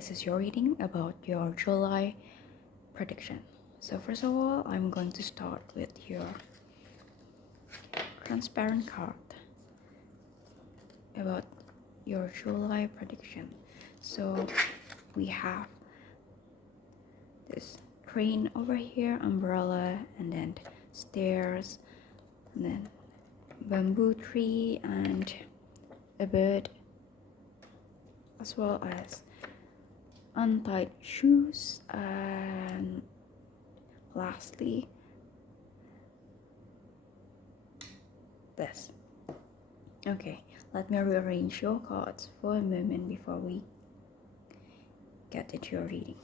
this is your reading about your July prediction. So first of all, I'm going to start with your transparent card about your July prediction. So we have this train over here, umbrella, and then stairs, and then bamboo tree and a bird, as well as untied shoes, and lastly this. Okay, let me rearrange your cards for a moment before we get into your reading.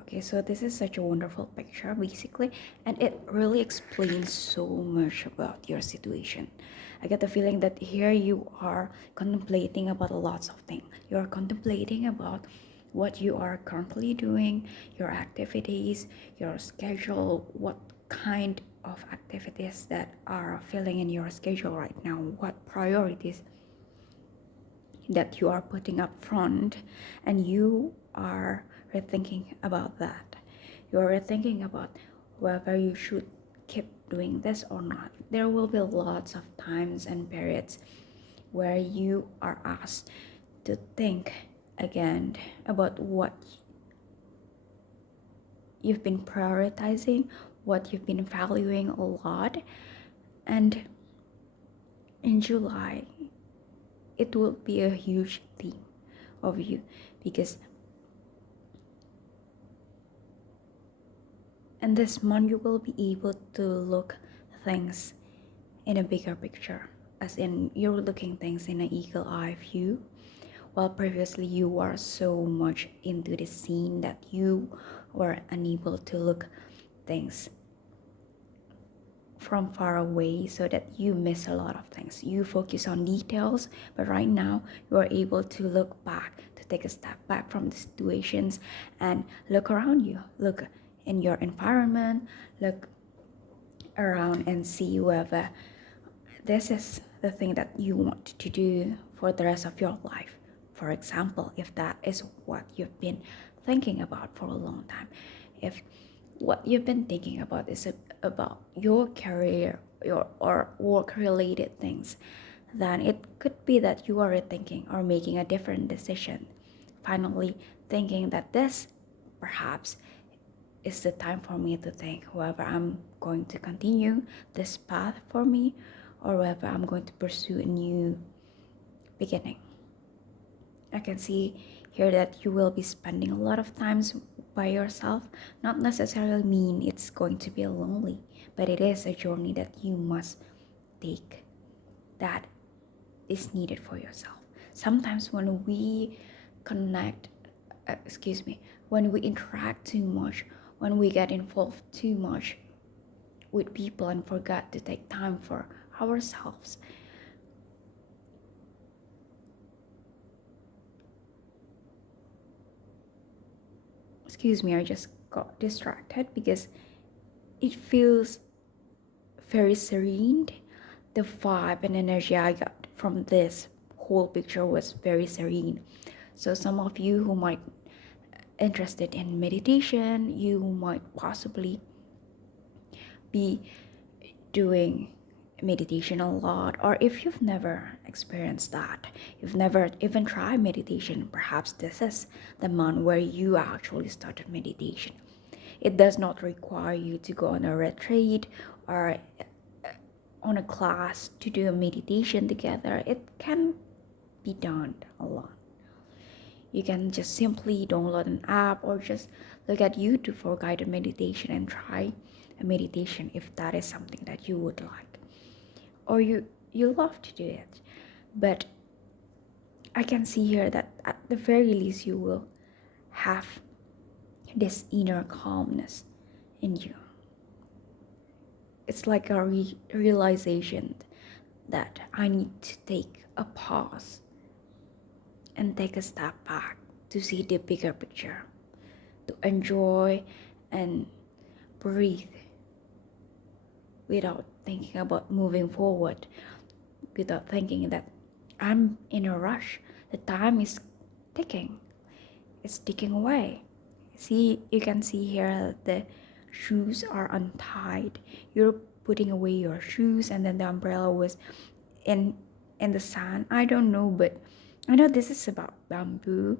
Okay, so this is such a wonderful picture basically, and it really explains so much about your situation. I get the feeling that here you are contemplating about lots of things. You're contemplating about what you are currently doing, your activities, your schedule, what kind of activities that are filling in your schedule right now, what priorities that you are putting up front, and you are rethinking about that. You are rethinking about whether you should keep doing this or not. There will be lots of times and periods where you are asked to think again about what you've been prioritizing, what you've been valuing a lot. And in July, it will be a huge theme of you, because in this month you will be able to look things in a bigger picture, as in you're looking things in an eagle eye view, while previously you were so much into the scene that you were unable to look things from far away, so that you miss a lot of things. You focus on details, but right now you are able to look back, to take a step back from the situations and look around you, look in your environment, look around and see whether this is the thing that you want to do for the rest of your life. For example, if that is what you've been thinking about for a long time, if what you've been thinking about is about your career, or work related things, then it could be that you are rethinking or making a different decision, finally thinking that this perhaps is the time for me to think whether I'm going to continue this path for me, or whether I'm going to pursue a new beginning. I can see here that you will be spending a lot of times by yourself. Not necessarily mean it's going to be lonely, but it is a journey that you must take, that is needed for yourself. Sometimes when we when we interact too much, when we get involved too much with people and forget to take time for ourselves, I just got distracted because it feels very serene. The vibe and energy I got from this whole picture was very serene. So some of you who might interested in meditation, you might possibly be doing meditation a lot, or if you've never experienced that, you've never even tried meditation, perhaps this is the month where you actually started meditation. It does not require you to go on a retreat or on a class to do a meditation together. It can be done alone. You can just simply download an app or just look at YouTube for guided meditation and try a meditation if that is something that you would like. Or you you love to do it. But I can see here that at the very least you will have this inner calmness in you. It's like a realization that I need to take a pause and take a step back to see the bigger picture, to enjoy and breathe without thinking about moving forward, without thinking that I'm in a rush. The time is ticking, it's ticking away. See, you can see here the shoes are untied. You're putting away your shoes, and then the umbrella was in the sun. I don't know, but I know this is about bamboo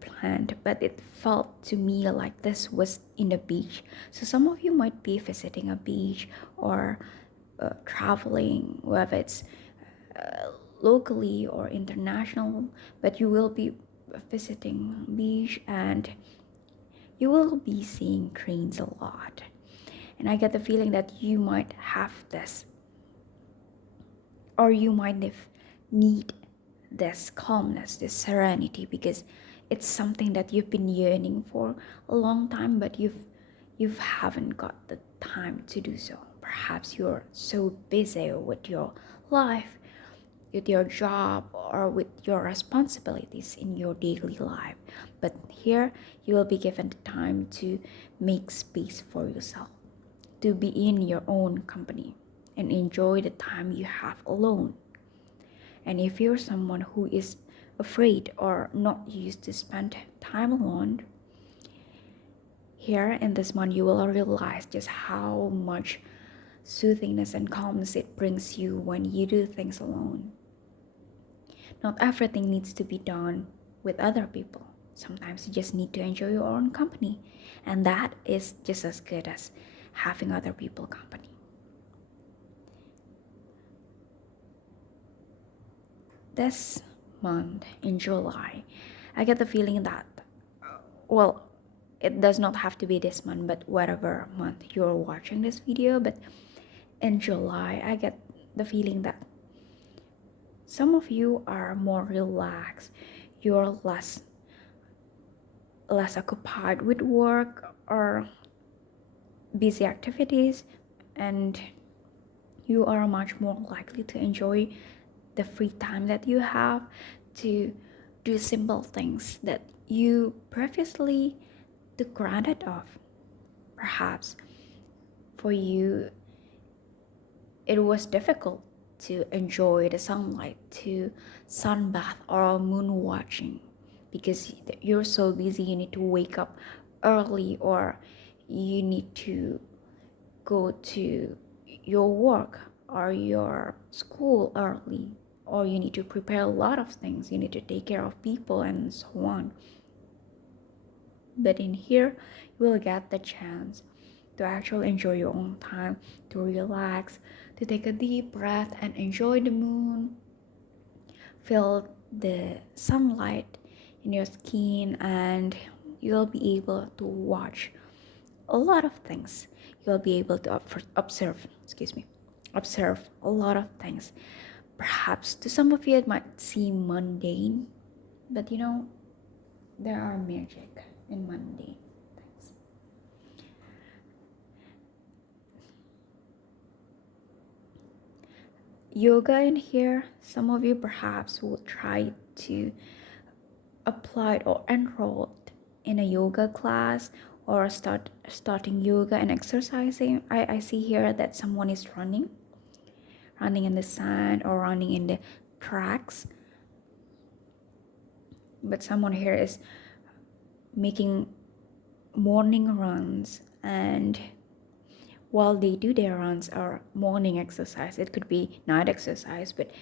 plant, but it felt to me like this was in a beach. So some of you might be visiting a beach or traveling, whether it's locally or international, but you will be visiting beach and you will be seeing cranes a lot. And I get the feeling that you might have this, or you might need this calmness, this serenity, because it's something that you've been yearning for a long time, but you haven't got the time to do so. Perhaps you're so busy with your life, with your job, or with your responsibilities in your daily life. But here you will be given the time to make space for yourself, to be in your own company and enjoy the time you have alone. And if you're someone who is afraid or not used to spend time alone, here in this month you will realize just how much soothingness and calmness it brings you when you do things alone. Not everything needs to be done with other people. Sometimes you just need to enjoy your own company, and that is just as good as having other people company. This month in July, I get the feeling that, well, it does not have to be this month, but whatever month you're watching this video, but in July, I get the feeling that some of you are more relaxed, you're less occupied with work or busy activities, and you are much more likely to enjoy the free time that you have to do simple things that you previously took granted of. Perhaps for you it was difficult to enjoy the sunlight, to sunbath or moon watching, because you're so busy. You need to wake up early, or you need to go to your work or your school early, or you need to prepare a lot of things. You need to take care of people and so on. But in here, you will get the chance to actually enjoy your own time, to relax, to take a deep breath and enjoy the moon, feel the sunlight in your skin, and you'll be able to watch a lot of things. You'll be able to observe a lot of things. Perhaps to some of you it might seem mundane, but there are magic in mundane things. Yoga in here, some of you perhaps will try to apply or enroll in a yoga class, or starting yoga and exercising. I see here that someone is running in the sand or running in the tracks, but someone here is making morning runs, and while they do their runs or morning exercise, it could be night exercise, but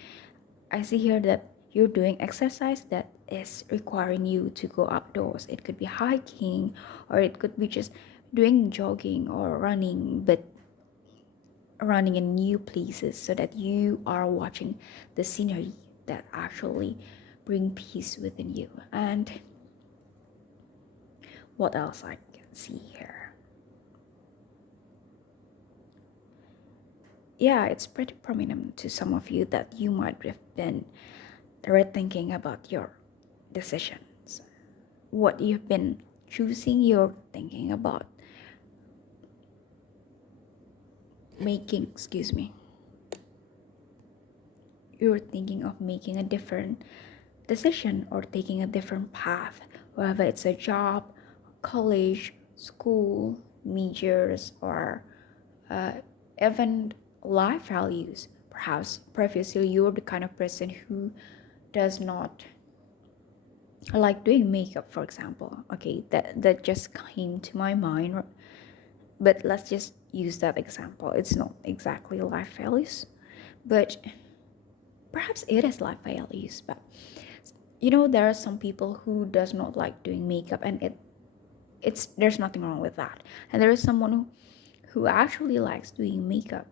I see here that you're doing exercise that is requiring you to go outdoors. It could be hiking, or it could be just doing jogging or running, but running in new places, so that you are watching the scenery that actually bring peace within you. And what else I can see here? yeah, it's pretty prominent to some of you that you might have been rethinking about your decisions. What you've been choosing, you're thinking about making, excuse me, you're thinking of making a different decision or taking a different path, whether it's a job, college, school, majors, or uh, even life values. Perhaps previously you're the kind of person who does not like doing makeup, for example. Okay, that just came to my mind, but let's just use that example. It's not exactly life values, but perhaps it is life values. But there are some people who does not like doing makeup, and it's there's nothing wrong with that. And there is someone who actually likes doing makeup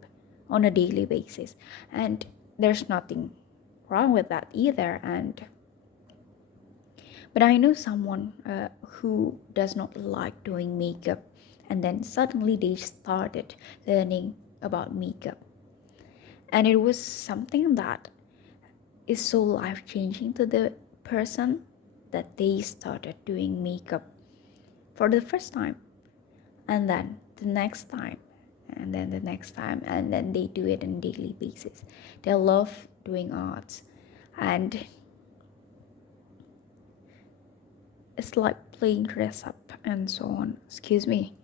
on a daily basis, and there's nothing wrong with that either. And but I know someone who does not like doing makeup, and then suddenly they started learning about makeup, and it was something that is so life changing to the person that they started doing makeup for the first time, and then the next time, and then the next time, and then they do it on a daily basis. They love doing arts, and it's like playing dress up and so on. Excuse me.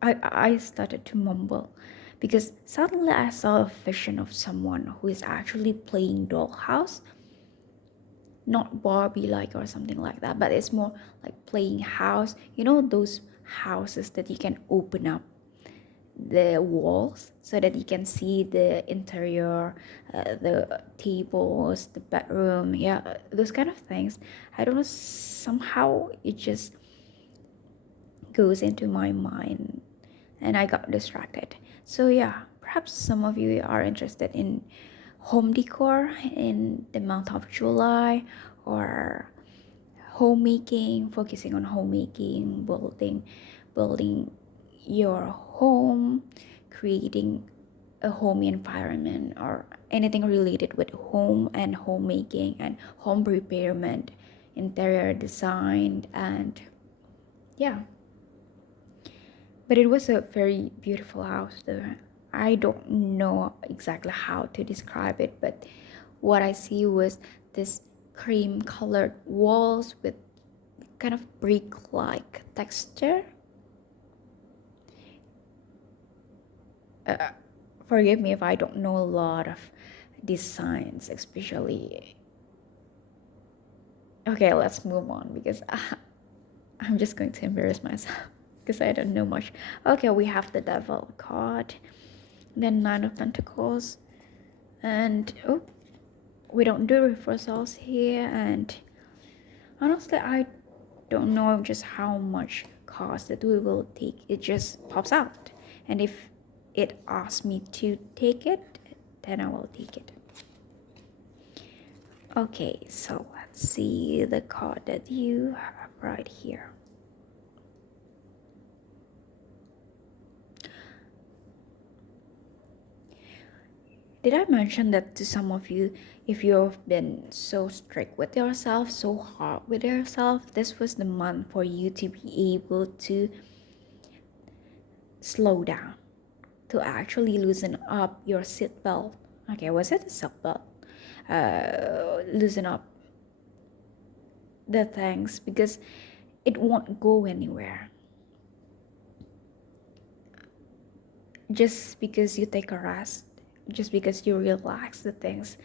I started to mumble because suddenly I saw a vision of someone who is actually playing dollhouse, not Barbie like or something like that, but it's more like playing house. You know those houses that you can open up the walls so that you can see the interior, the tables, the bedroom, yeah, those kind of things. I don't know, somehow it just goes into my mind and I got distracted. So yeah, perhaps some of you are interested in home decor in the month of July, or homemaking, focusing on homemaking, building your home, creating a homey environment, or anything related with home and homemaking and home repairment, interior design, and yeah. But it was a very beautiful house though. I don't know exactly how to describe it, but what I see was this cream colored walls with kind of brick like texture. Uh, Forgive me if I don't know a lot of designs, especially. Okay, let's move on because I'm just going to embarrass myself because I don't know much. Okay, we have the devil card, then Nine of Pentacles, and oh, we don't do reversals here. And honestly, I don't know just how much cost that we will take. It just pops out, and if it asks me to take it, then I will take it. Okay, so let's see the card that you have right here. Did I mention that to some of you, if you've been so strict with yourself, so hard with yourself, this was the month for you to be able to slow down, to actually loosen up your seatbelt. Okay, was it a seatbelt? Loosen up the things because it won't go anywhere. Just because you take a rest, just because you relax, the things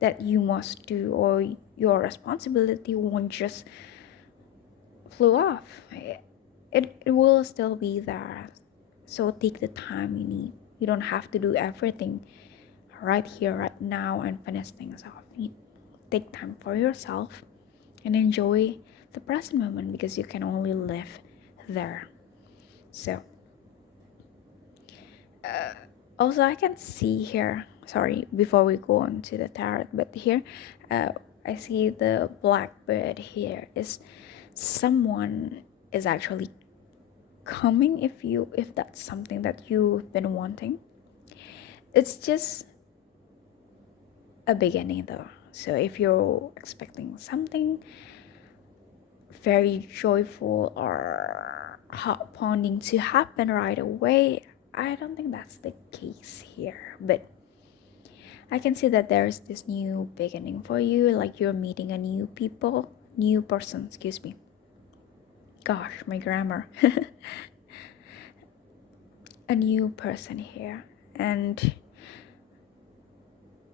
that you must do or your responsibility won't just flew off. It will still be there. So take the time you need. You don't have to do everything right here, right now, and finish things off. You take time for yourself and enjoy the present moment because you can only live there. So, also, I can see here, sorry, before we go on to the tarot, but here, I see the blackbird here is someone is actually coming if that's something that you've been wanting. It's just a beginning though. So if you're expecting something very joyful or heart pounding to happen right away, I don't think that's the case here. But I can see that there's this new beginning for you, like you're meeting a new person, excuse me. Gosh, my grammar. A new person here. And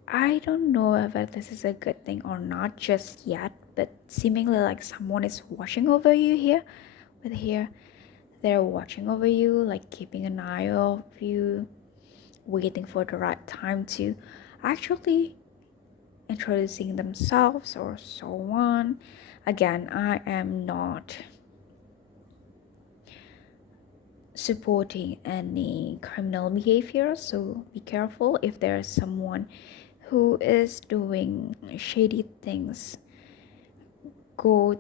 I don't know whether this is a good thing or not just yet, but seemingly like someone is watching over you here. But here, they're watching over you, like keeping an eye of you, waiting for the right time to actually introducing themselves or so on. Again, I am not supporting any criminal behavior, so be careful if there's someone who is doing shady things. Go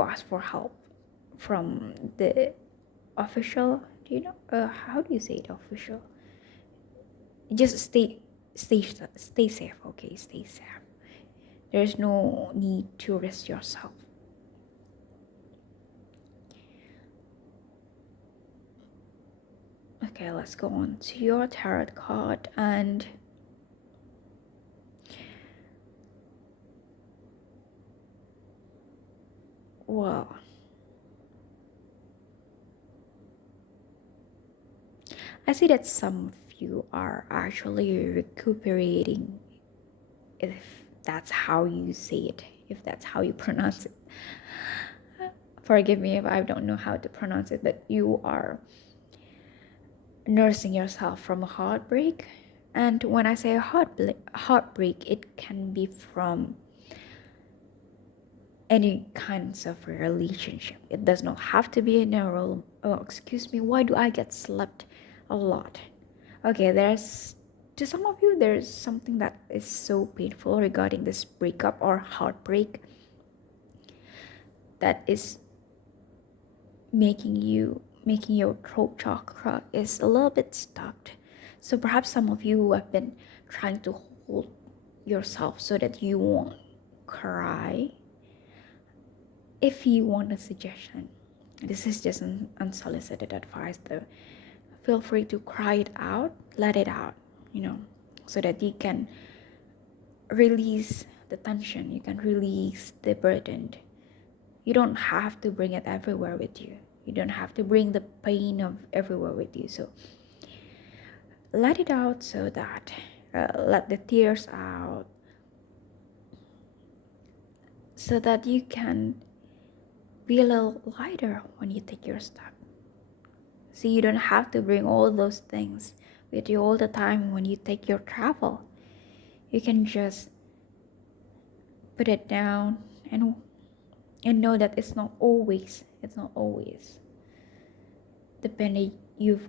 ask for help from the official. Do you know how do you say it, official? Just stay safe. Okay, stay safe. There's no need to risk yourself. Okay, let's go on to your tarot card. And well, I see that some of you are actually recuperating, if that's how you say it, if that's how you pronounce it. Forgive me if I don't know how to pronounce it, but you are nursing yourself from a heartbreak. And when I say heartbreak, it can be from any kinds of relationship. It does not have to be in a role. Oh, excuse me, why do I get slapped a lot? Okay, to some of you, there's something that is so painful regarding this breakup or heartbreak that is making your throat chakra is a little bit stuck. So perhaps some of you have been trying to hold yourself so that you won't cry. If you want a suggestion, this is just an unsolicited advice though, feel free to cry it out, let it out, so that you can release the tension, you can release the burden. You don't have to bring it everywhere with you. You don't have to bring the pain of everywhere with you. So let it out, so that let the tears out, so that you can be a little lighter when you take your step. So you don't have to bring all those things with you all the time when you take your travel. You can just put it down and know that it's not always depending you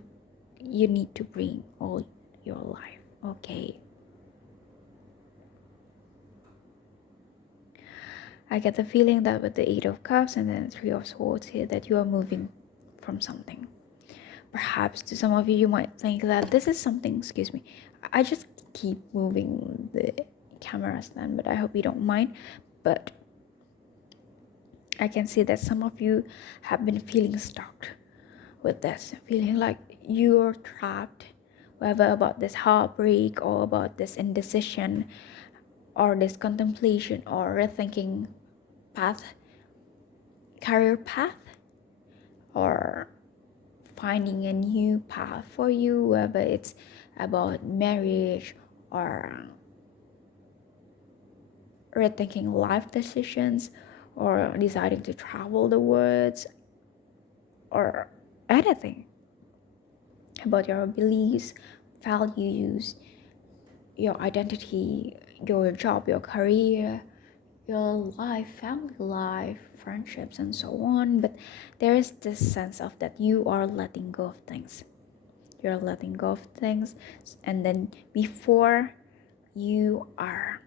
need to bring all your life. Okay, I get the feeling that with the 8 of Cups and then 3 of Swords here, that you are moving from something. Perhaps to some of you, you might think that this is something, excuse me, I just keep moving the camera stand, but I hope you don't mind. But I can see that some of you have been feeling stuck with this, feeling like you're trapped, whether about this heartbreak or about this indecision or this contemplation or rethinking career path, or finding a new path for you, whether it's about marriage or rethinking life decisions or deciding to travel the world or anything about your beliefs, values, your identity, your job, your career, your life, family life, friendships, and so on. But there is this sense of that you are letting go of things. You're letting go of things, and then before you are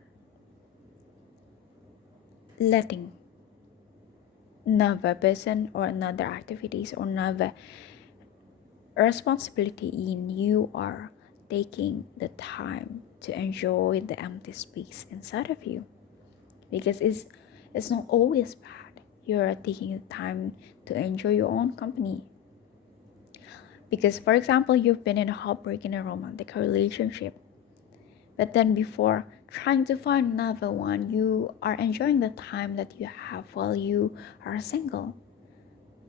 letting another person or another activities or another responsibility in you are taking the time to enjoy the empty space inside of you, because it's not always bad. You're taking the time to enjoy your own company. Because, for example, you've been in a heartbreak in a romantic relationship, but then before trying to find another one, you are enjoying the time that you have while you are single.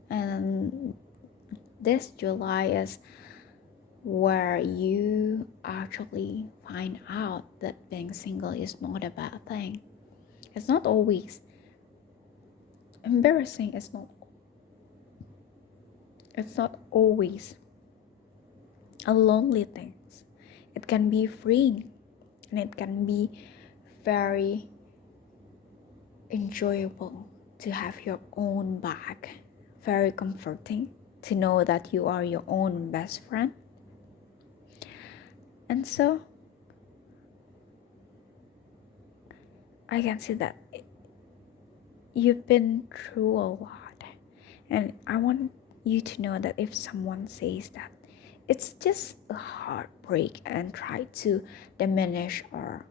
And this July is where you actually find out that being single is not a bad thing. It's not always embarrassing. It's not always a lonely thing. It can be freeing, and it can be very enjoyable to have your own back. Very comforting to know that you are your own best friend. And so I can see that you've been through a lot, and I want you to know that if someone says that it's just a heartbreak and try to diminish or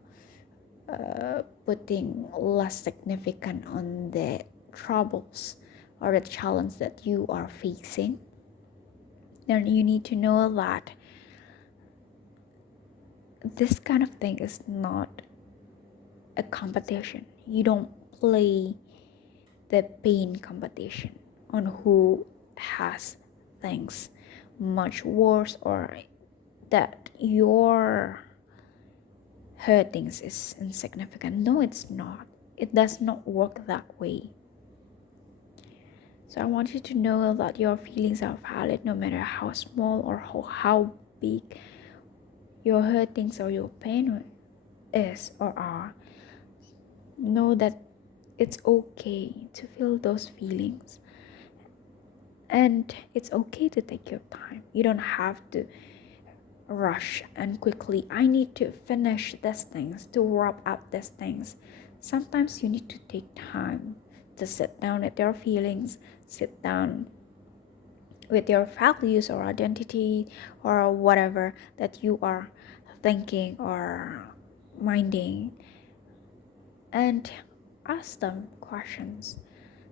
putting less significant on the troubles or the challenge that you are facing, then you need to know that this kind of thing is not a competition. You don't play the pain competition on who has things much worse, or that your hurtings is insignificant. No, it's not. It does not work that way. So I want you to know that your feelings are valid no matter how small or how big your hurtings or your pain is or are. Know that it's okay to feel those feelings, and it's okay to take your time. You don't have to rush and quickly, I need to finish these things, to wrap up these things. Sometimes you need to take time to sit down with your feelings, sit down with your values or identity or whatever that you are thinking or minding, and ask them questions.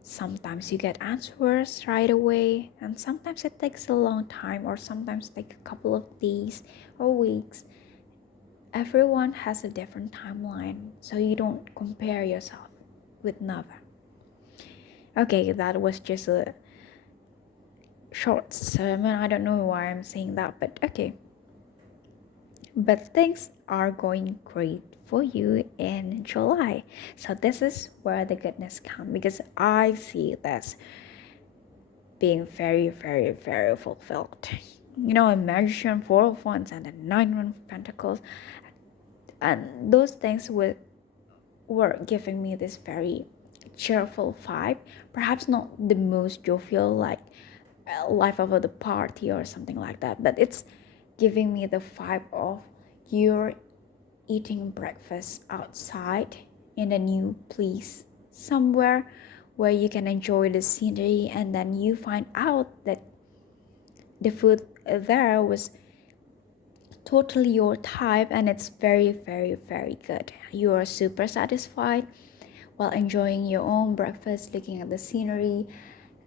Sometimes you get answers right away, and sometimes it takes a long time, or sometimes take a couple of days or weeks. Everyone has a different timeline, so you don't compare yourself with another. Okay, that was just a short sermon. I don't know why I'm saying that, but okay. But things are going great for you in July. So this is where the goodness comes, because I see this being very, very, very fulfilled. You know, a magician, four of wands, and a nine of pentacles, and those things were giving me this very cheerful vibe. Perhaps not the most jovial, like life of the party or something like that, but it's giving me the vibe of you're eating breakfast outside in a new place, somewhere where you can enjoy the scenery, and then you find out that the food there was totally your type, and it's very, very, very good. You are super satisfied while enjoying your own breakfast, looking at the scenery.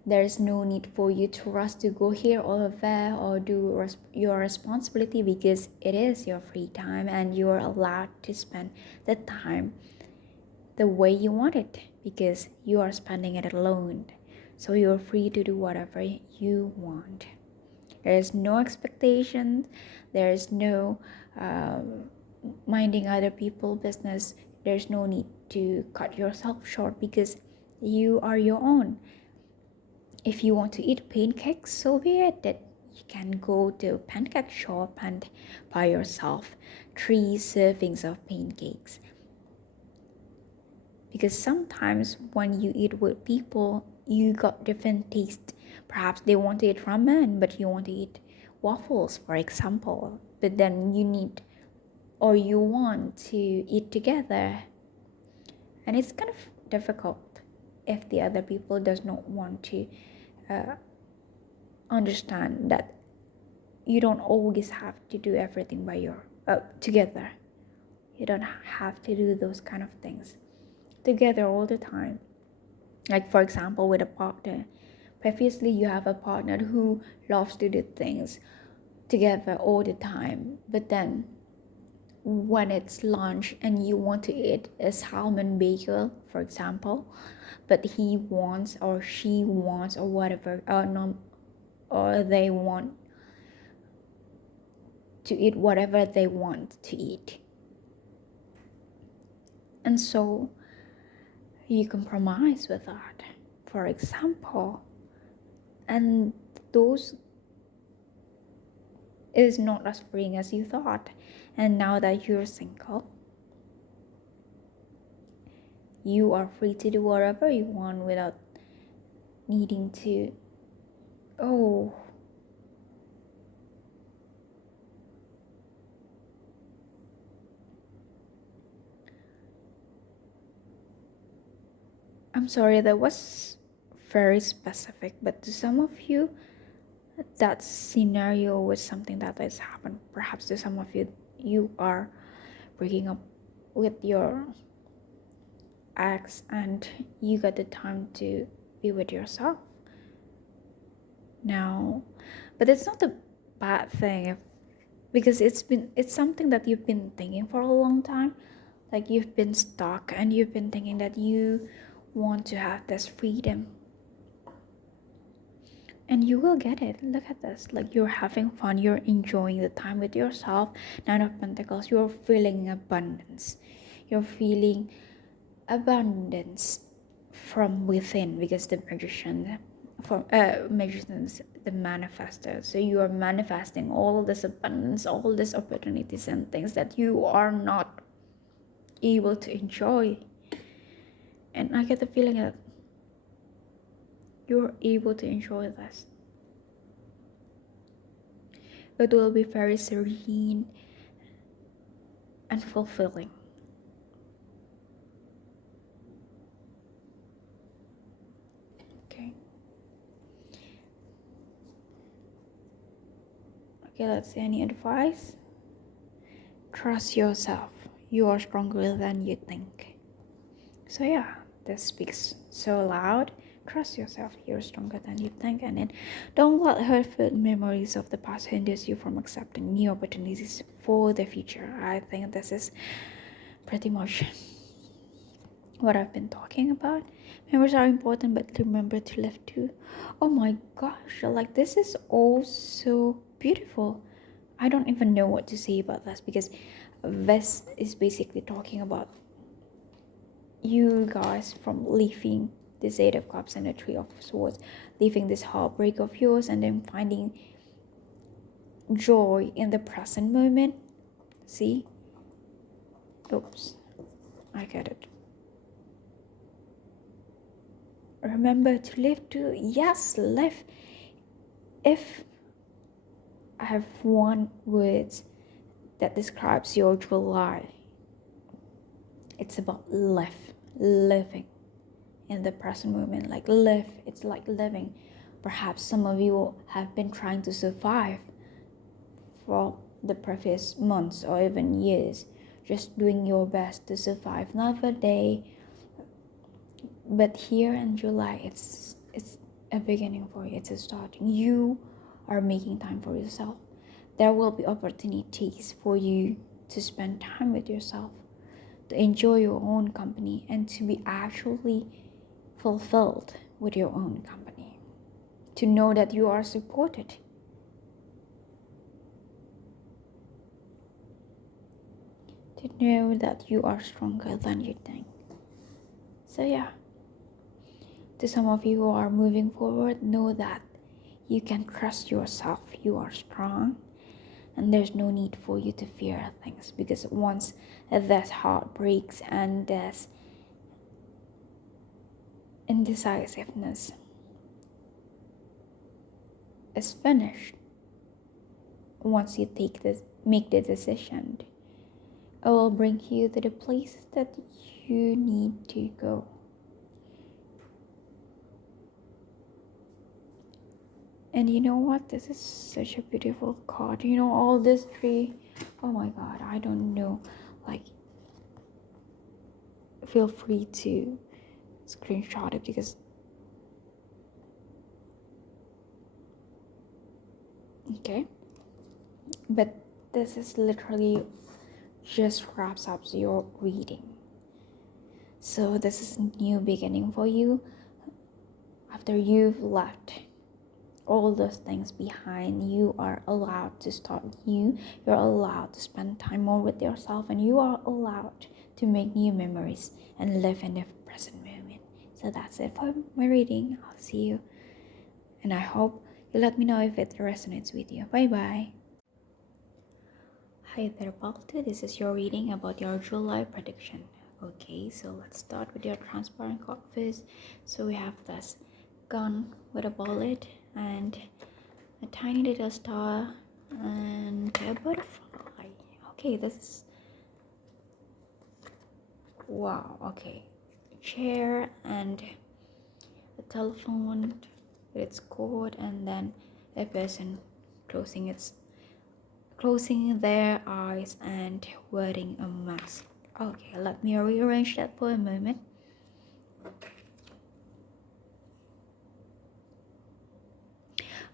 There's no need for you to rush to go here or there or do your responsibility, because it is your free time and you're allowed to spend the time the way you want it, because you are spending it alone. So you're free to do whatever you want. There is no expectation. There is no minding other people's business. There's no need to cut yourself short, because you are your own. If you want to eat pancakes, so be it. That you can go to a pancake shop and buy yourself 3 servings of pancakes. Because sometimes when you eat with people, you got different taste. Perhaps they want to eat ramen, but you want to eat waffles, for example. But then you need, or you want to eat together, and it's kind of difficult if the other people does not want to understand that you don't always have to do everything by your together. You don't have to do those kind of things together all the time. Like for example, with a partner, previously you have a partner who loves to do things together all the time, but then when it's lunch and you want to eat a salmon bagel, for example, but he wants or she wants or whatever, or they want to eat whatever they want to eat, and so you compromise with that, for example, and those is not as freeing as you thought. And now that you're single, you are free to do whatever you want without needing to, oh, I'm sorry, that was very specific, but to some of you, that scenario was something that has happened. Perhaps to some of you, you are breaking up with your ex and you got the time to be with yourself now. But it's not a bad thing because it's something that you've been thinking for a long time. Like you've been stuck and you've been thinking that you want to have this freedom, and you will get it. Look at this, like you're having fun, you're enjoying the time with yourself. Nine of Pentacles, you're feeling abundance, you're feeling abundance from within, because the magician from magicians, the manifester, so you are manifesting all this abundance, all these opportunities and things that you are not able to enjoy. And I get the feeling that you're able to enjoy this. It will be very serene and fulfilling. Okay, let's see, any advice? Trust yourself. You are stronger than you think. So yeah, this speaks so loud. Trust yourself, you're stronger than you think, and then don't let hurtful memories of the past hinder you from accepting new opportunities for the future. I think this is pretty much what I've been talking about. Memories are important, but remember to live too. Oh my gosh, like this is all so beautiful. I don't even know what to say about this, because this is basically talking about you guys from leaving this Eight of Cups and the Three of Swords, leaving this heartbreak of yours, and then finding joy in the present moment. See? Oops, I get it. Remember to live too. Yes, live. If I have one word that describes your July, it's about living in the present moment. Like live, it's like living. Perhaps some of you have been trying to survive for the previous months or even years, just doing your best to survive another day. But here in July, it's a beginning for you. It's a starting. You are making time for yourself. There will be opportunities for you to spend time with yourself, to enjoy your own company, and to be actually fulfilled with your own company, to know that you are supported, to know that you are stronger than you think. So yeah, to some of you who are moving forward, know that you can trust yourself. You are strong, and there's no need for you to fear things, because once this heart breaks and this indecisiveness is finished, once you make the decision, it will bring you to the places that you need to go. And you know what? This is such a beautiful card. You know, all this tree. Oh my god, I don't know. Like, feel free to screenshot it because. Okay. But this is literally just wraps up your reading. So, this is a new beginning for you after you've left all those things behind. You are allowed to start new. You're allowed to spend time more with yourself, and you are allowed to make new memories and live in the present moment. So that's it for my reading. I'll see you, and I hope you let me know if it resonates with you. Bye bye. Hi there, Balto. This is your reading about your July prediction. Okay, so let's start with your transparent card first. So we have this gun with a bullet and a tiny little star and a butterfly. Okay, this is wow. Okay, a chair and a telephone with its cord, and then a person closing their eyes and wearing a mask. Okay, let me rearrange that for a moment.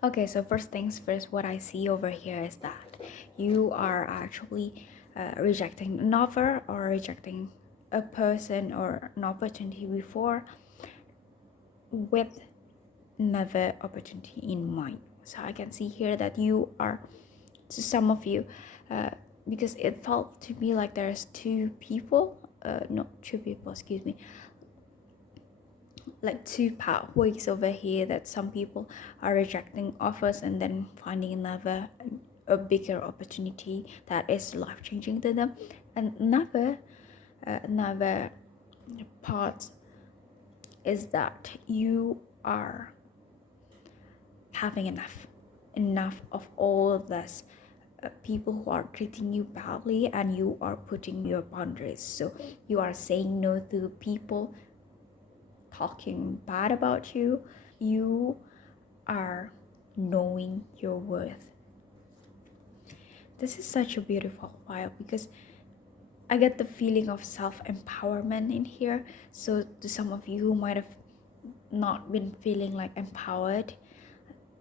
Okay, so first things first, what I see over here is that you are actually rejecting an offer or rejecting a person or an opportunity before with another opportunity in mind. So I can see here that you are, to some of you, because it felt to me like there's two people, excuse me, like two pathways over here, that some people are rejecting offers and then finding a bigger opportunity that is life-changing to them, and another part is that you are having enough of all of this people who are treating you badly, and you are putting your boundaries. So you are saying no to people talking bad about you. You are knowing your worth. This is such a beautiful vibe because I get the feeling of self-empowerment in here. So to some of you who might have not been feeling like empowered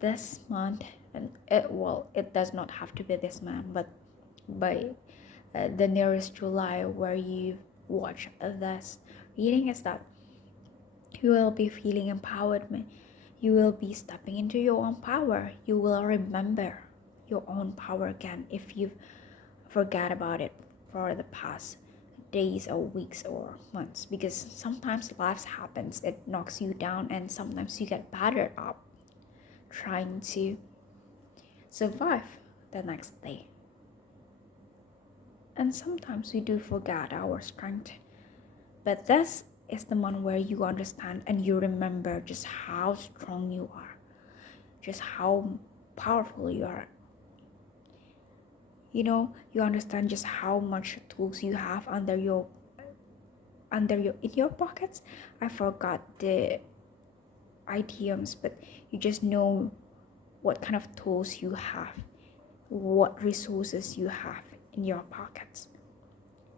this month, and it does not have to be this month, but by the nearest July where you watch this reading, is that you will be feeling empowerment. You will be stepping into your own power. You will remember your own power again if you've forgot about it for the past days or weeks or months, because sometimes life happens, it knocks you down, and sometimes you get battered up trying to survive the next day. And sometimes we do forget our strength, but this is the one where you understand and you remember just how strong you are, just how powerful you are. You know, you understand just how much tools you have in your pockets. I forgot the idioms, but you just know what kind of tools you have, what resources you have in your pockets.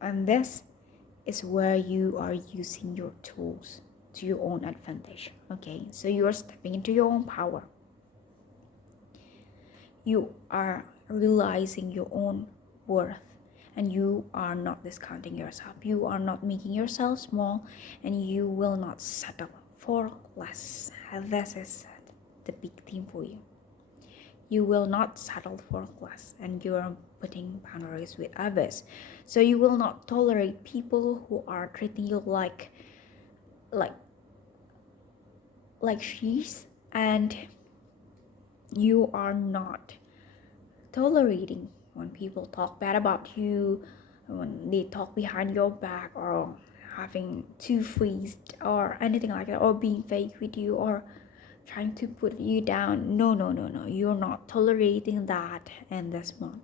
And this is where you are using your tools to your own advantage. Okay, so you are stepping into your own power. You are realizing your own worth, and you are not discounting yourself. You are not making yourself small, and you will not settle for less. This is the big theme for you. You will not settle for less, and you are putting boundaries with others. So you will not tolerate people who are treating you like she's, and you are not tolerating when people talk bad about you, when they talk behind your back, or having two-faced or anything like that, or being fake with you, or trying to put you down. No, you're not tolerating that in this month.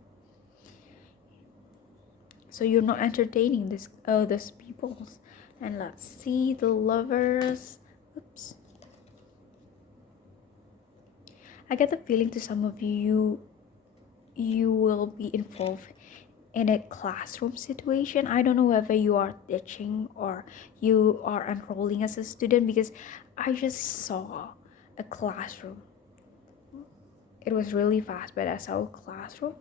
So you're not entertaining these people. And let's see the lovers. Oops. I get the feeling to some of you will be involved in a classroom situation. I don't know whether you are teaching or you are enrolling as a student, because I just saw a classroom. It was really fast, but I saw a classroom.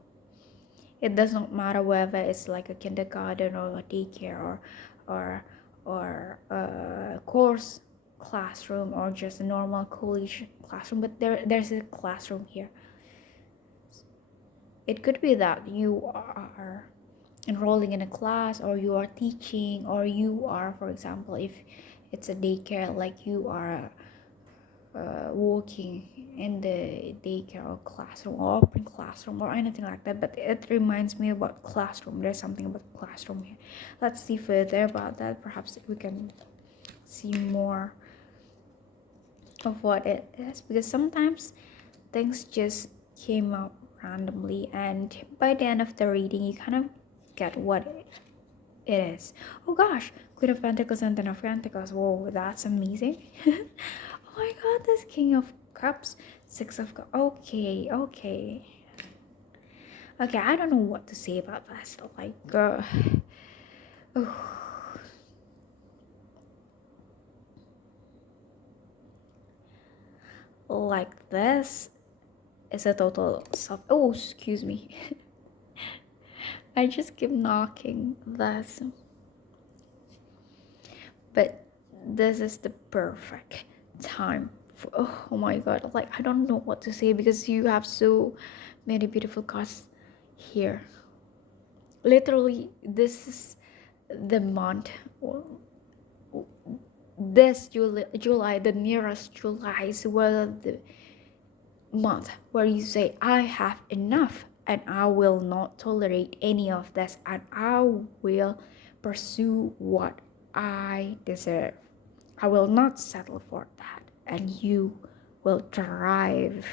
It does not matter whether it's like a kindergarten or a daycare or or a course classroom or just a normal college classroom, but there's a classroom here. It could be that you are enrolling in a class, or you are teaching, or you are, for example, if it's a daycare, like you are working in the daycare or classroom or open classroom or anything like that. But it reminds me about classroom. There's something about classroom here. Let's see further about that. Perhaps we can see more of what it is, because sometimes things just came up randomly, and by the end of the reading you kind of get what it is. Oh gosh, Queen of Pentacles and Ten of Pentacles. Whoa, that's amazing. Oh my god, this King of Cups, Six of Cups. Okay, okay. Okay, I don't know what to say about this. Like, oh, like this is a total self. Oh, excuse me. I just keep knocking this. But this is the perfect time for, oh my god, like I don't know what to say, because you have so many beautiful cards here. Literally, this is the month, this July, the nearest July is where the month where you say, I have enough and I will not tolerate any of this, and I will pursue what I deserve. I will not settle for that, and you will thrive.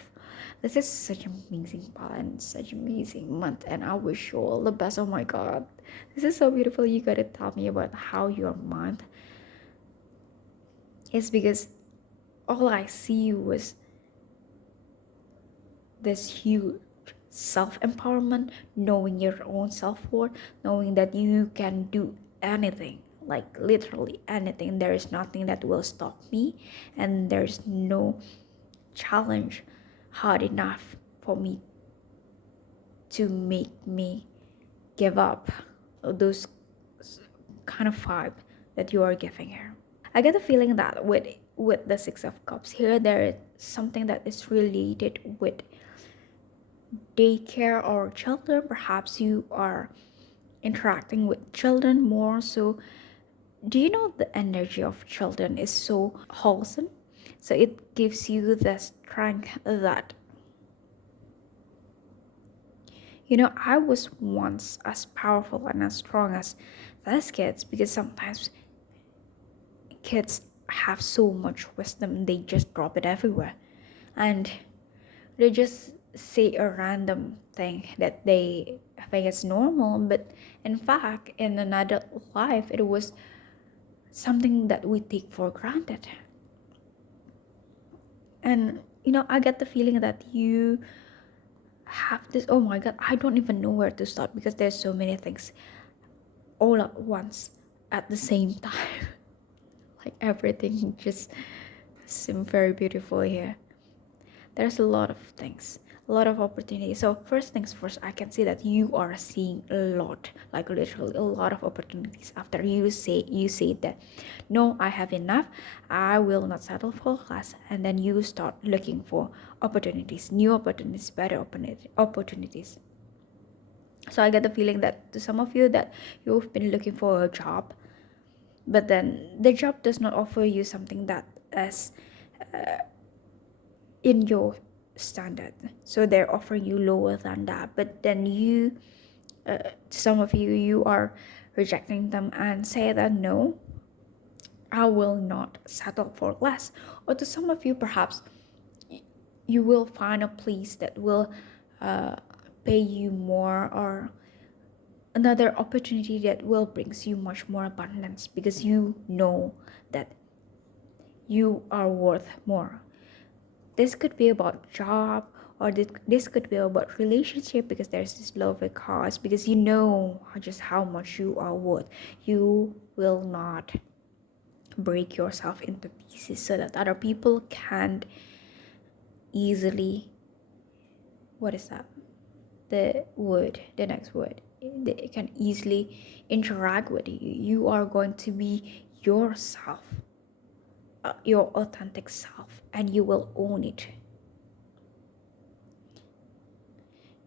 This is such an amazing balance, such an amazing month, and I wish you all the best. Oh my god, this is so beautiful. You gotta tell me about how your month is, because all I see was this huge self-empowerment, knowing your own self-worth, knowing that you can do anything, like literally anything. There is nothing that will stop me, and there's no challenge hard enough for me to make me give up. Those kind of vibe that you are giving here. I get the feeling that with the Six of Cups here, there is something that is related with daycare or children. Perhaps you are interacting with children more. So do you know the energy of children is so wholesome? So it gives you the strength that, I was once as powerful and as strong as these kids, because sometimes kids have so much wisdom, they just drop it everywhere. And they just say a random thing that they think is normal, but in fact, in another life, it was something that we take for granted. And I get the feeling that you have this. Oh my god, I don't even know where to start, because there's so many things all at once at the same time. Like everything just seems very beautiful here. There's a lot of things, a lot of opportunities. So first things first, I can see that you are seeing a lot, like literally a lot of opportunities. After you say that, no, I have enough, I will not settle for less, and then you start looking for opportunities, new opportunities, better opportunities. So I get the feeling that to some of you, that you've been looking for a job, but then the job does not offer you something that is in your standard, so they're offering you lower than that. But then some of you are rejecting them and say that, no, I will not settle for less. Or to some of you, perhaps you will find a place that will pay you more, or another opportunity that will brings you much more abundance, because you know that you are worth more. This could be about job, or this could be about relationship, because there's this love cause, because you know just how much you are worth. You will not break yourself into pieces so that other people can't easily, what is that, the next word, they can easily interact with you. You are going to be yourself, your authentic self, and you will own it.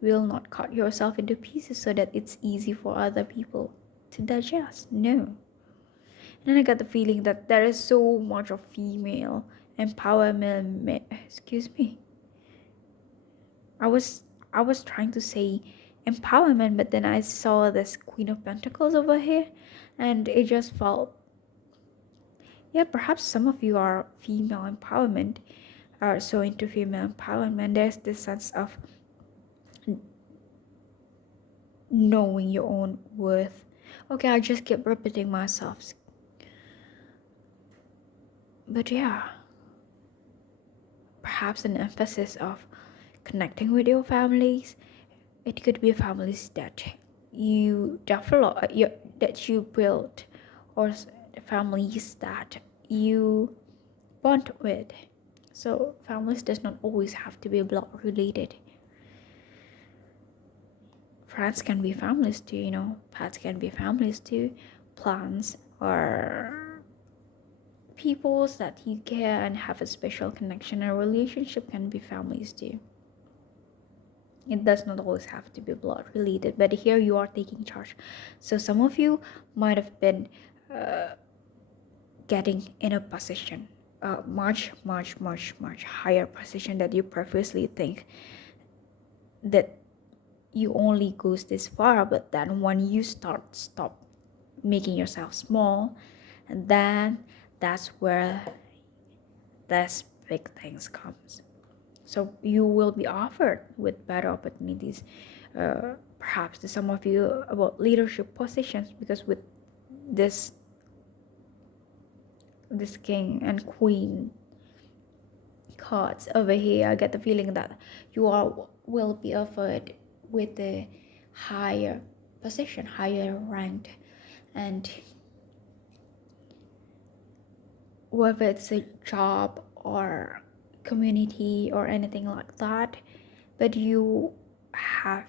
You will not cut yourself into pieces so that it's easy for other people to digest. No. And then I got the feeling that there is so much of female empowerment. Excuse me. I was trying to say empowerment, but then I saw this Queen of Pentacles over here, and it just felt, yeah, perhaps some of you are female empowerment, are so into female empowerment. There's this sense of knowing your own worth. Okay, I just keep repeating myself. But yeah, perhaps an emphasis of connecting with your families. It could be families that you develop, that you built, or families that you bond with. So families does not always have to be blood related. Friends can be families too, pets can be families too, plants or peoples that you care and have a special connection and relationship can be families too. It does not always have to be blood related, but here you are taking charge. So some of you might have been getting in a position, much higher position that you previously think that you only goes this far, but then when you stop making yourself small, and then that's where this big things comes. So you will be offered with better opportunities, perhaps to some of you about leadership positions, because with this king and queen cards over here, I get the feeling that you will be offered with a higher position, higher ranked, and whether it's a job or community or anything like that, but you have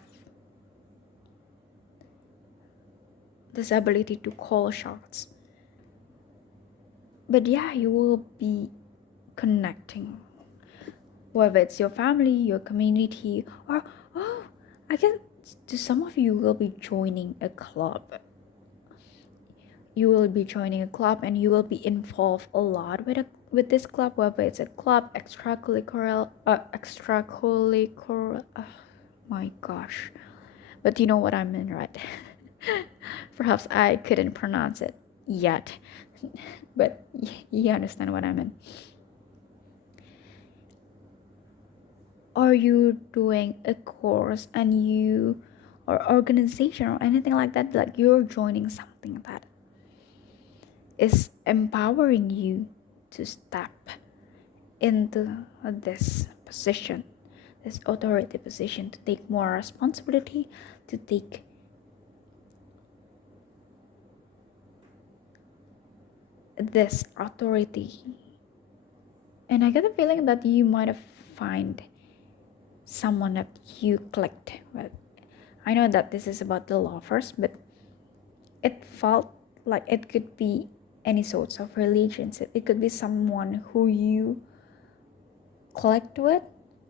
this ability to call shots. But yeah, you will be connecting, whether it's your family, your community, or I guess to some of you will be joining a club. You will be joining a club and you will be involved a lot with this club, whether it's a club, extracurricular, my gosh, but you know what I mean, right? Perhaps I couldn't pronounce it yet, but you understand what I mean. Are you doing a course and you, or organization or anything like that, like you're joining something that is empowering you to step into this position, this authority position, to take more responsibility, to take this authority. And I get the feeling that you might have find someone that you clicked with. I know that this is about the lovers, but it felt like it could be any sorts of relationship. It could be someone who you clicked with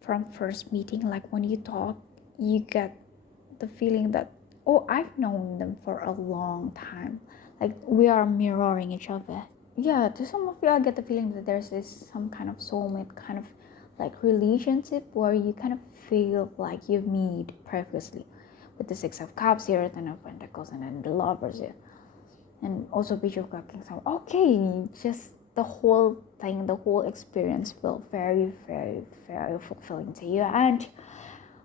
from first meeting. Like when you talk, you get the feeling that, oh, I've known them for a long time. Like we are mirroring each other. Yeah, to some of you, I get the feeling that there's this some kind of soulmate kind of like relationship where you kind of feel like you've met previously, with the Six of Cups here, Ten of Pentacles, and then the Lovers here, and also Page of Cups. Okay, just the whole thing, the whole experience felt very fulfilling to you, and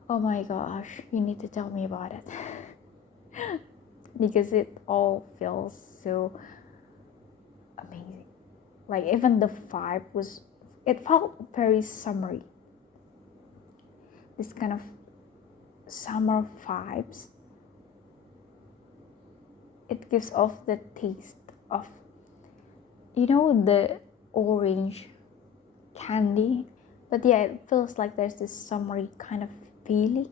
oh my gosh, you need to tell me about it. Because it all feels so amazing. Like even the vibe was, it felt very summery. this kind of summer vibes. It gives off the taste of, the orange candy. But yeah, it feels like there's this summery kind of feeling.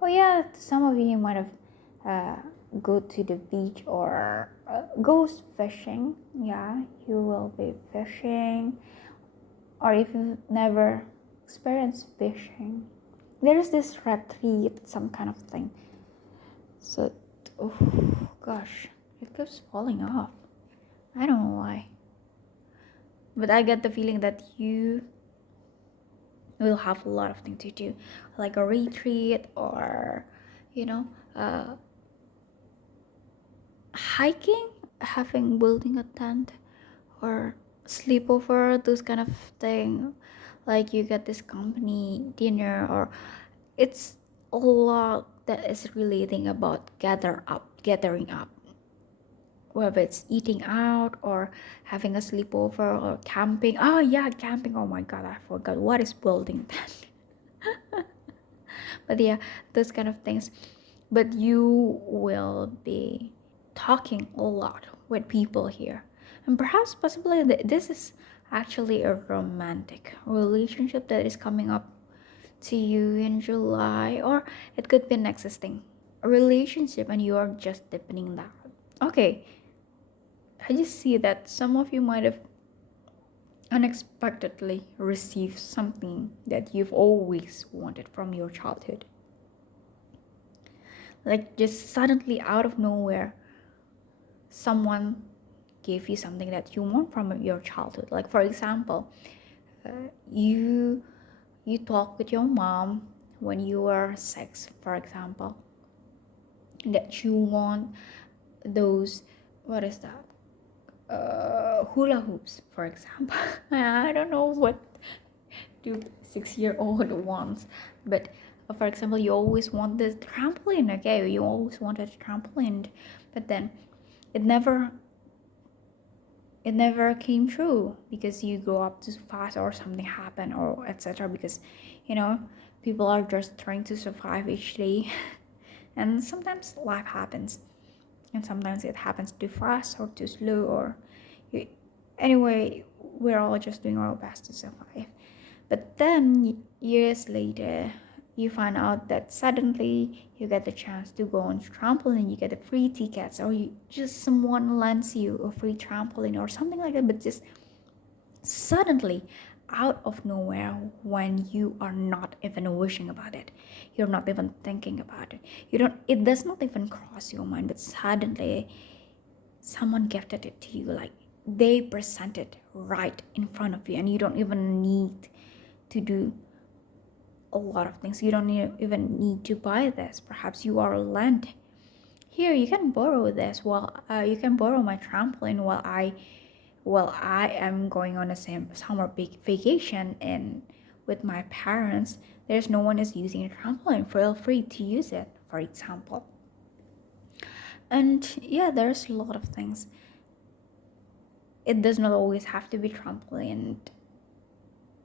Oh yeah, some of you might have go to the beach or goes fishing. Yeah, you will be fishing. Or if you've never experienced fishing, there's this retreat, some kind of thing. So, oh gosh, it keeps falling off. I don't know why. But I get the feeling that you will have a lot of things to do, like a retreat or, uh, hiking, building a tent, or sleepover, those kind of thing. Like you get this company dinner, or it's a lot that is relating about gathering up, whether it's eating out or having a sleepover or camping. Oh yeah, camping. Oh my god, I forgot what is building that. But yeah, those kind of things. But you will be talking a lot with people here, and perhaps possibly this is actually a romantic relationship that is coming up to you in July, or it could be an existing relationship and you are just deepening that. Okay, I just see that some of you might have unexpectedly received something that you've always wanted from your childhood. Like just suddenly out of nowhere, someone gave you something that you want from your childhood. Like for example, you talk with your mom when you were 6, for example, that you want those, what is that, hula hoops, for example. I don't know what do 6-year-old wants, but for example, you always want the trampoline. Okay, you always wanted a trampoline, but then it never came true because you grow up too fast or something happened or etc. Because people are just trying to survive each day. And sometimes life happens, and sometimes it happens too fast or too slow, or anyway, we're all just doing our best to survive. But then years later, you find out that suddenly you get the chance to go on trampoline, you get the free tickets, or someone lends you a free trampoline or something like that. But just suddenly, out of nowhere, when you are not even wishing about it, you're not even thinking about it, it does not even cross your mind, but suddenly someone gifted it to you, like they present it right in front of you, and you don't even need to do a lot of things. You don't even need to buy this. Perhaps you are lent. Here, you can borrow this. You can borrow my trampoline while I am going on a summer vacation and with my parents. There's no one is using a trampoline. Feel free to use it, for example. And yeah, there's a lot of things. It does not always have to be trampoline.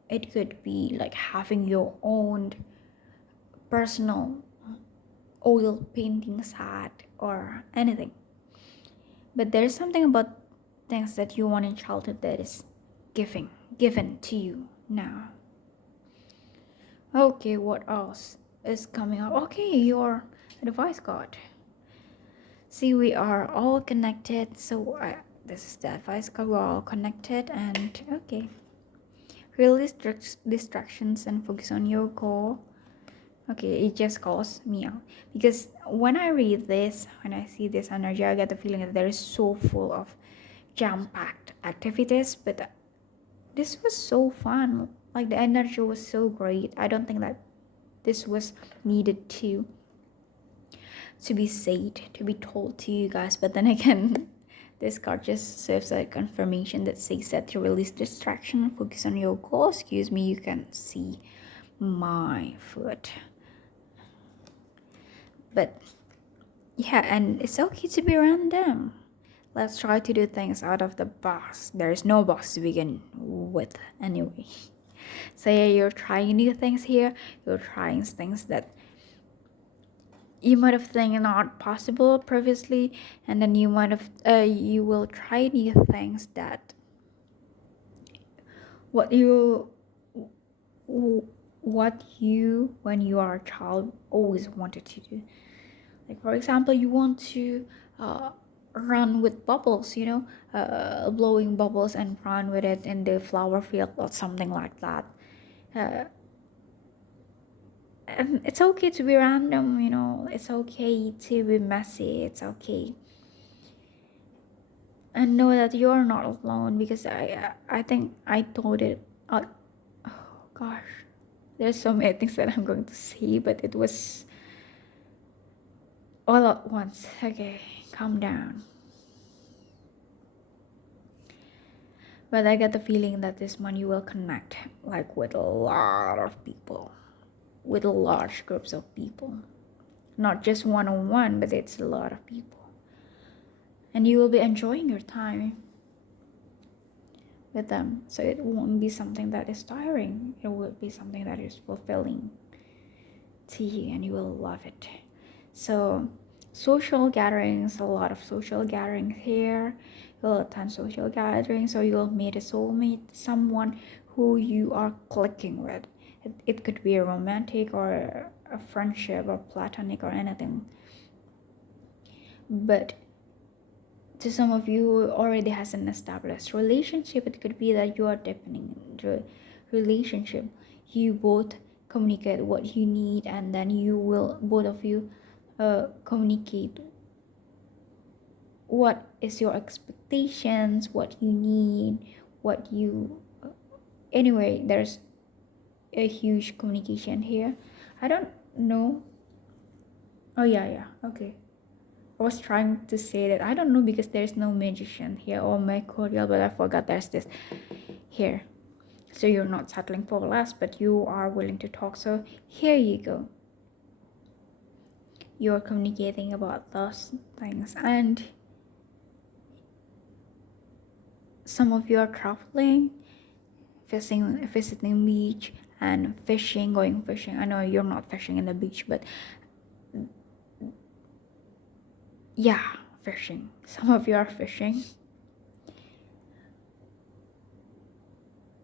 It could be like having your own personal oil painting set or anything. But there's something about things that you want in childhood that is given to you now. Okay, what else is coming up? Okay, your advice card. See, we are all connected. So this is the advice card. We're all connected, and okay. Release distractions and focus on your goal. Okay, it just calls me out because when I read this, when I see this energy, I get the feeling that there is so full of jam-packed activities, but this was so fun. Like the energy was so great. I don't think that this was needed to be said, to be told to you guys. But then again, this card just serves a confirmation that says that to release distraction and focus on your goal. Excuse me, you can see my foot. But yeah, and it's okay to be random. Let's try to do things out of the box. There is no box to begin with anyway. So yeah, you're trying new things here. You're trying things that you might have think not possible previously, and then you will try new things that what you what you when you are a child always wanted to do. Like for example, you want to uh, run with bubbles, blowing bubbles and run with it in the flower field or something like that. uh, and it's okay to be random, it's okay to be messy, it's okay. And know that you're not alone, because I think I told it. Oh gosh, there's so many things that I'm going to say, but it was all at once. Okay, calm down. But I get the feeling that this month you will connect like with a lot of people, with large groups of people, not just one-on-one, but it's a lot of people, and you will be enjoying your time with them. So it won't be something that is tiring. It will be something that is fulfilling to you, and you will love it. So social gatherings, a lot of social gatherings here. You'll attend social gatherings, or you'll meet a soulmate, someone who you are clicking with. It could be a romantic or a friendship or platonic or anything. But to some of you who already has an established relationship, it could be that you are deepening the relationship. You both communicate what you need, and then you will both of you communicate what is your expectations, what you need, what you anyway, there's a huge communication here. I don't know. Oh yeah, okay. I was trying to say that I don't know, because there's no magician here or mercurial, but I forgot there's this here. So you're not settling for less, but you are willing to talk. So here you go. You're communicating about those things, and some of you are traveling, visiting beach and fishing, going fishing. I know you're not fishing in the beach, but yeah, fishing. Some of you are fishing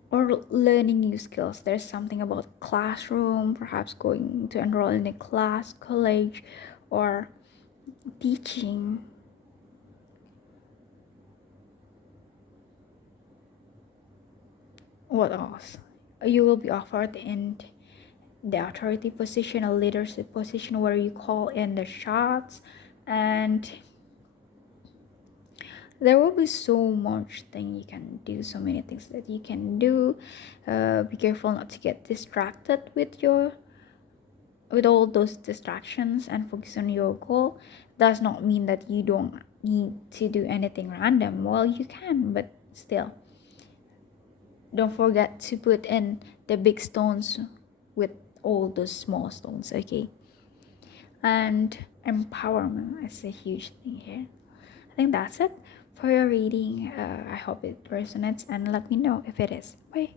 or learning new skills. There's something about classroom, perhaps going to enroll in a class, college, or teaching. What else? You will be offered in the authority position, a leadership position, where you call in the shots, and there will be so much thing you can do, so many things that you can do. Be careful not to get distracted with all those distractions, and focus on your goal. Does not mean that you don't need to do anything random. Well, you can, but still, don't forget to put in the big stones with all those small stones, okay? And empowerment is a huge thing here. I think that's it for your reading. I hope it resonates, and let me know if it is. Bye.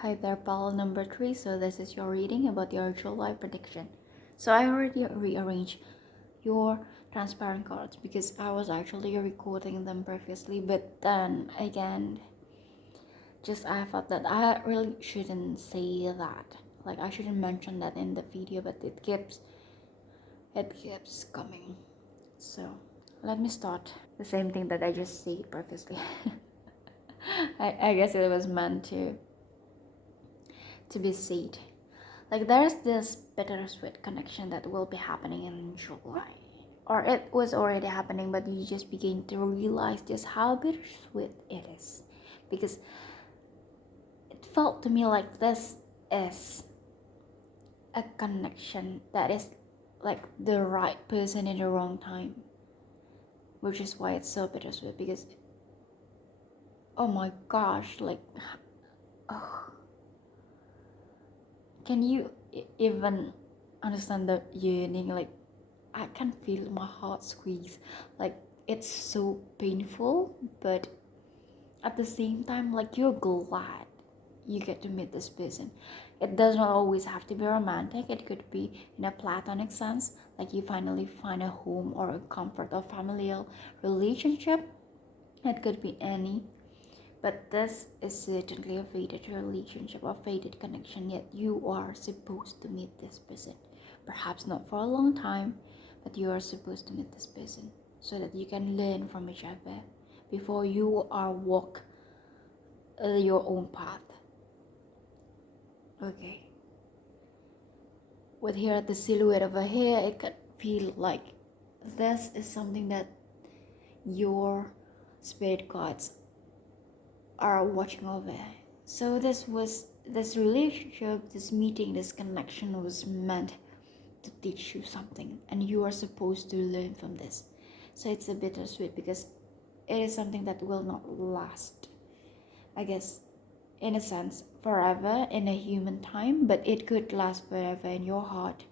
Hi there, pal number 3. So this is your reading about your July prediction. So I already rearranged your transparent cards because I was actually recording them previously, but then again, just I thought that I really shouldn't say that. Like I shouldn't mention that in the video, but it keeps coming. So let me start the same thing that I just said previously. I guess it was meant to be said. Like there's this bittersweet connection that will be happening in July, or it was already happening, but you just begin to realize just how bittersweet it is, because it felt to me like this is a connection that is like the right person in the wrong time, which is why it's so bittersweet. Because oh my gosh, like oh, can you even understand the yearning? Like I can feel my heart squeeze. Like it's so painful, but at the same time, like you're glad you get to meet this person. It does not always have to be romantic. It could be in a platonic sense, like you finally find a home or a comfort or familial relationship. It could be any, but this is certainly a faded relationship or faded connection, yet you are supposed to meet this person. Perhaps not for a long time, but you are supposed to meet this person so that you can learn from each other before you are walk your own path. Okay. With here the silhouette of a hair, it could feel like this is something that your spirit guides are watching over. So this relationship, this meeting, this connection was meant to teach you something, and you are supposed to learn from this. So it's a bittersweet because it is something that will not last, I guess, in a sense, forever in a human time, but it could last forever in your heart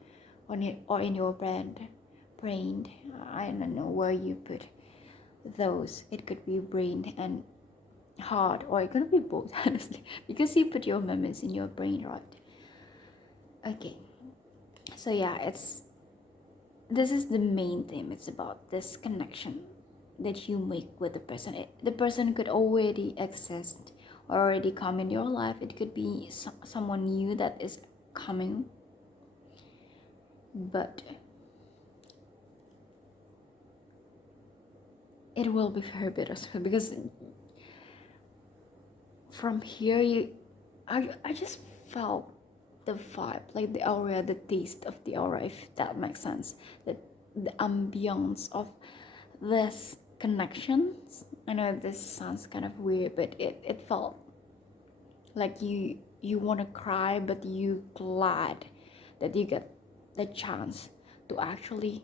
or in your brain. I don't know where you put those. It could be brain and heart, or it could be both, honestly, because you put your memories in your brain, right? Okay, so yeah, this is the main theme. It's about this connection that you make with the person. The person could already exist, already come in your life. It could be someone new that is coming, but it will be very bittersweet because from here I just felt the vibe, like the aura, the taste of the aura, if that makes sense. That the ambience of this connections. I know this sounds kind of weird, but it felt like you want to cry, but you glad that you get the chance to actually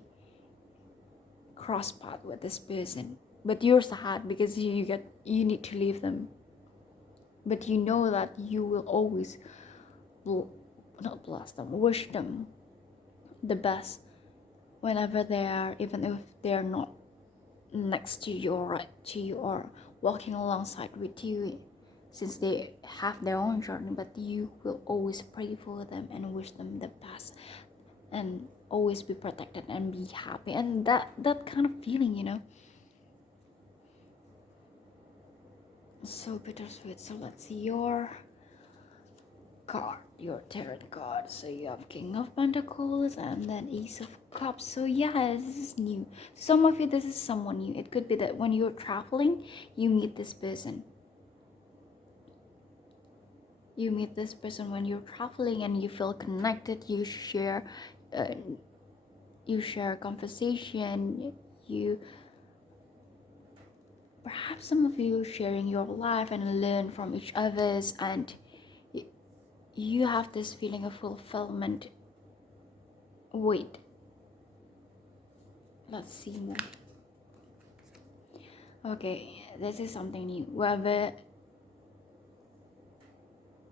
cross path with this person. But you're sad because you need to leave them, but you know that you will always not bless them, wish them the best whenever they are, even if they are not next to you or right to you or walking alongside with you, since they have their own journey. But you will always pray for them and wish them the best, and always be protected and be happy, and that kind of feeling, so bittersweet. So let's see your card, your tarot card. So you have King of Pentacles and then Ace of Cups. So yeah, this is new. Some of you, this is someone new. It could be that when you're traveling, you meet this person. You meet this person when you're traveling and you feel connected. You share conversation. Perhaps some of you sharing your life and learn from each other's, and you have this feeling of fulfillment. Wait, let's see more. Okay, this is something new. Whether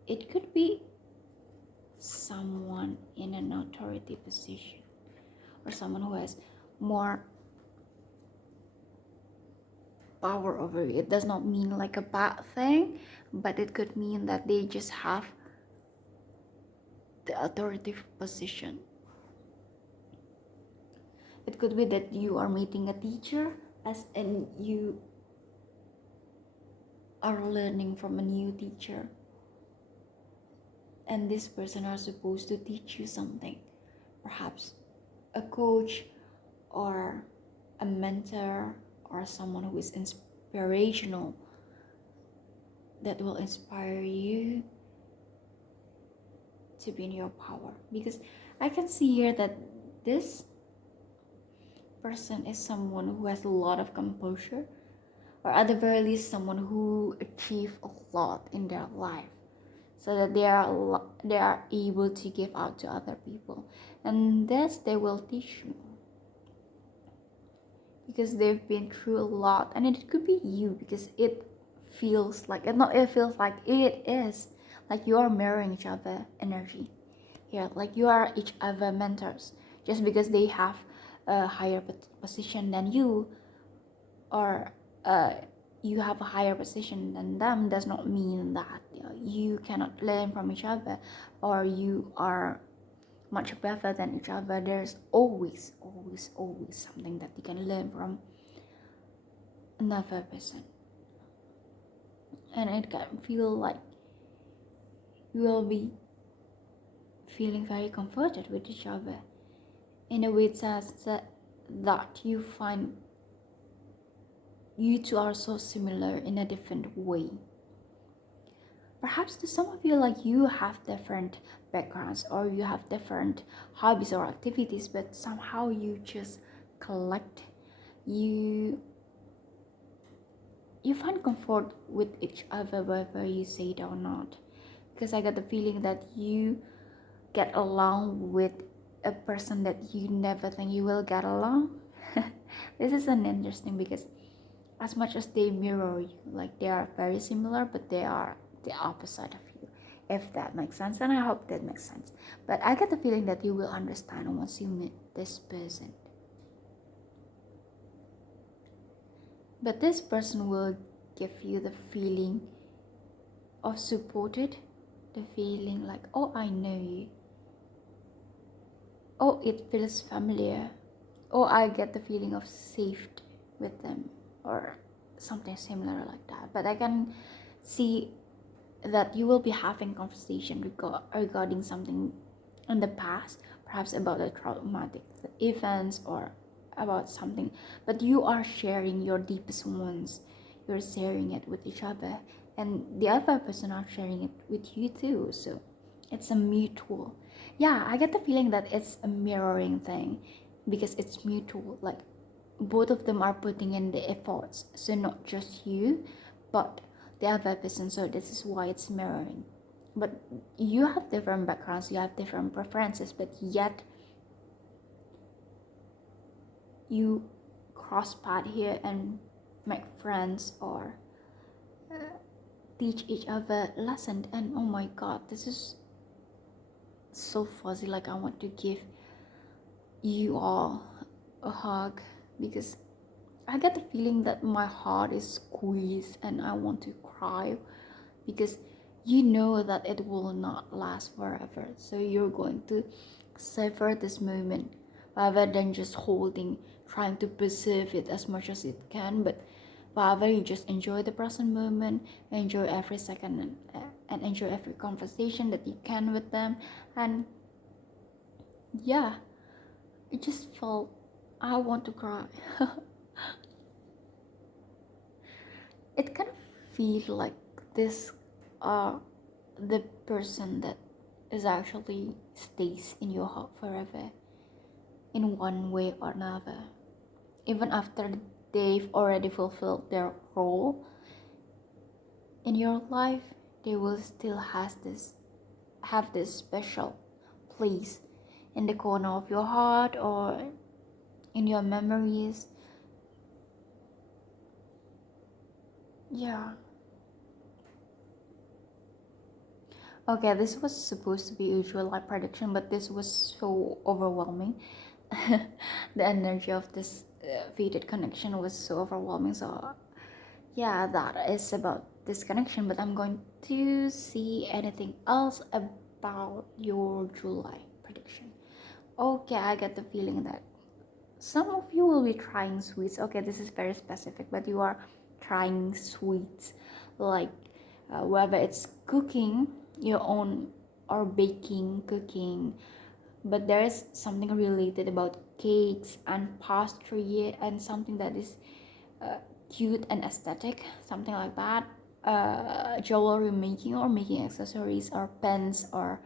it could be someone in an authority position or someone who has more power over you. It does not mean like a bad thing, but it could mean that they just have the authoritative position. It could be that you are meeting a teacher, and you are learning from a new teacher, and this person are supposed to teach you something. Perhaps a coach or a mentor or someone who is inspirational, that will inspire you to be in your power. Because I can see here that this person is someone who has a lot of composure, or at the very least someone who achieved a lot in their life, so that they are able to give out to other people, and this they will teach you because they've been through a lot. And it could be you, because it feels like it is like you are mirroring each other energy here, like you are each other mentors, just because they have a higher position than you, or you have a higher position than them does not mean that you cannot learn from each other or you are much better than each other. There's always something that you can learn from another person, and it can feel like you will be feeling very comforted with each other in a way that you find you two are so similar in a different way. Perhaps to some of you, like, you have different backgrounds or you have different hobbies or activities, but somehow you just collect. You you find comfort with each other whether you say it or not, because I got the feeling that you get along with a person that you never think you will get along. This is an interesting, because as much as they mirror you, like, they are very similar, but they are the opposite of you, if that makes sense. And I hope that makes sense. But I get the feeling that you will understand once you meet this person. But this person will give you the feeling of supported, the feeling like, oh, I know you, oh, it feels familiar, oh, I get the feeling of safety with them, or something similar like that. But I can see that you will be having conversation regarding something in the past, perhaps about a traumatic events or about something, but you are sharing your deepest ones. You're sharing it with each other, and the other person are sharing it with you too. So it's a mutual. Yeah, I get the feeling that it's a mirroring thing, because it's mutual. Like, both of them are putting in the efforts, so not just you, but the other person. So this is why it's mirroring. But you have different backgrounds, you have different preferences, but yet you cross path here and make friends or teach each other lesson. And oh my god, this is so fuzzy. Like, I want to give you all a hug, because I get the feeling that my heart is squeezed and I want to cry, because you know that it will not last forever. So you're going to savor this moment rather than just holding, trying to preserve it as much as it can, but rather you just enjoy the present moment, enjoy every second, and enjoy every conversation that you can with them. And yeah, it just felt, I want to cry. It kind of feels like this the person that is actually stays in your heart forever, in one way or another. Even after they've already fulfilled their role in your life, they will still have this special place in the corner of your heart or in your memories. Yeah. Okay, this was supposed to be usual life prediction, but this was so overwhelming. The energy of this fated connection was so overwhelming. So yeah, that is about this connection. But I'm going to see anything else about your July prediction. Okay, I get the feeling that some of you will be trying sweets. Okay, this is very specific, but you are trying sweets, like whether it's cooking your own or baking, cooking. But there is something related about cakes and pastry and something that is cute and aesthetic, something like that. Jewelry making or making accessories or pens or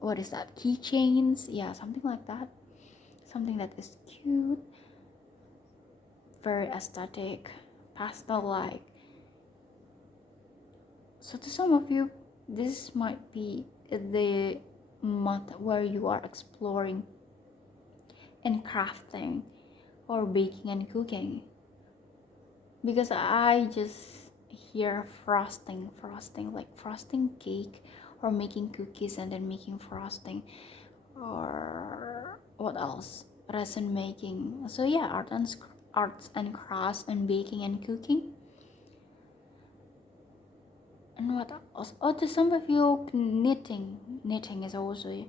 what is that, keychains, yeah, something like that, something that is cute, very aesthetic, pastel like. So to some of you, this might be the month where you are exploring and crafting or baking and cooking, because I just hear frosting, like frosting cake or making cookies and then making frosting, or what else, resin making. So yeah, arts and crafts and baking and cooking. And what else? Oh, to some of you, knitting is also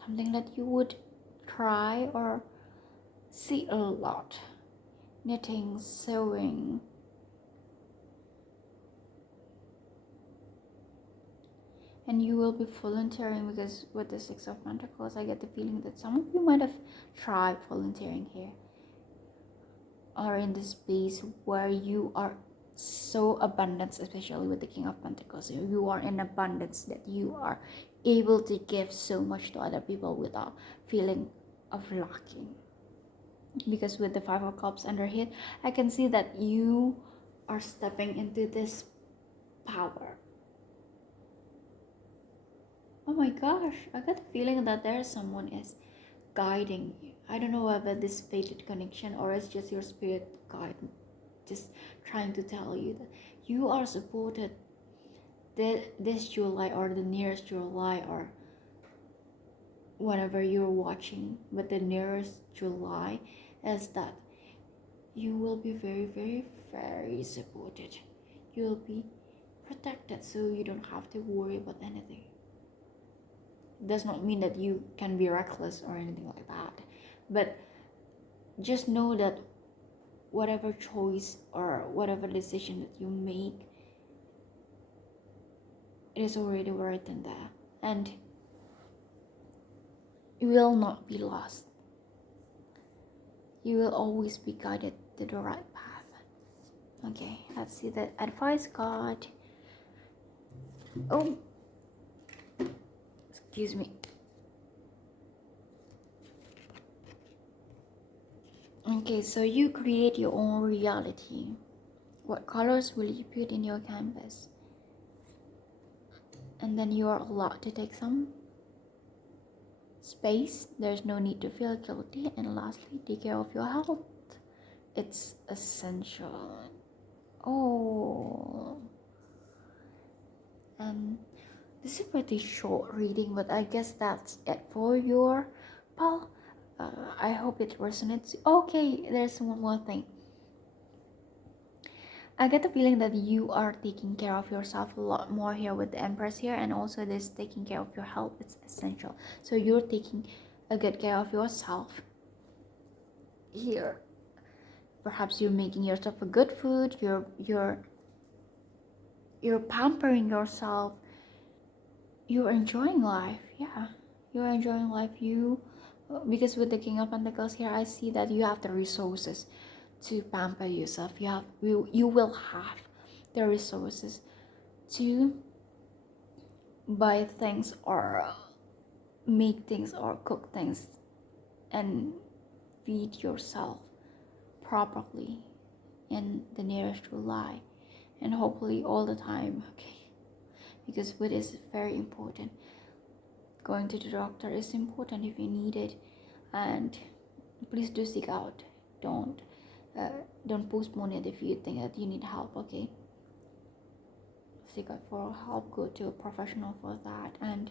something that you would try or see a lot. Knitting, sewing, and you will be volunteering, because with the Six of Pentacles I get the feeling that some of you might have tried volunteering here, or in this space where you are so abundance, especially with the King of Pentacles. You are in abundance, that you are able to give so much to other people without feeling of lacking. Because with the Five of Cups under here, I can see that you are stepping into this power. Oh my gosh, I got the feeling that there's someone is guiding you. I don't know whether this fated connection or it's just your spirit guide, just trying to tell you that you are supported. This July or the nearest July, or whenever you're watching, but the nearest July is that you will be very, very, very supported. You'll be protected, so you don't have to worry about anything. Does not mean that you can be reckless or anything like that, but just know that whatever choice or whatever decision that you make, it is already written there, and you will not be lost. You will always be guided to the right path. Okay, let's see the advice card. Oh, excuse me. Okay, so you create your own reality. What colors will you put in your canvas? And then you are allowed to take some space. There's no need to feel guilty. And lastly, take care of your health. It's essential. Oh, and this is a pretty short reading, but I guess that's it for your pal. I hope it resonates. Okay, there's one more thing. I get the feeling that you are taking care of yourself a lot more here with the Empress here, and also this taking care of your health. It's essential. So you're taking a good care of yourself here. Perhaps you're making yourself a good food. You're pampering yourself. You're enjoying life. Yeah, you're enjoying life. Because with the King of Pentacles here, I see that you have the resources to pamper yourself. You will have the resources to buy things or make things or cook things and feed yourself properly in the nearest July, and hopefully all the time. Okay, because food is very important. Going to the doctor is important if you need it, and please do seek out. Don't postpone it if you think that you need help. Okay, seek out for help. Go to a professional for that. And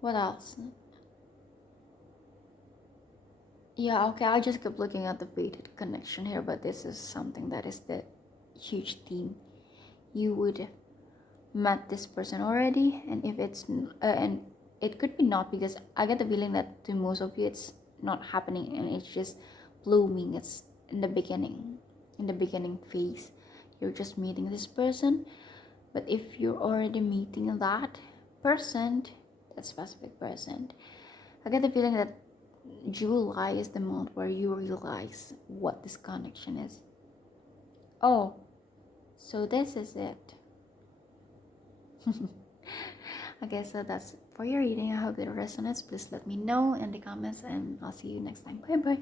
what else? Yeah, okay, I just kept looking at the fated connection here, but this is something that is the huge theme. You would met this person already, and if it's and it could be not, because I get the feeling that to most of you it's not happening and it's just blooming. It's in the beginning phase. You're just meeting this person, but if you're already meeting that person, that specific person, I get the feeling that July is the month where you realize what this connection is. Oh, so this is it. Okay, so that's for your reading. I hope it resonates. Please let me know in the comments, and I'll see you next time. Bye bye.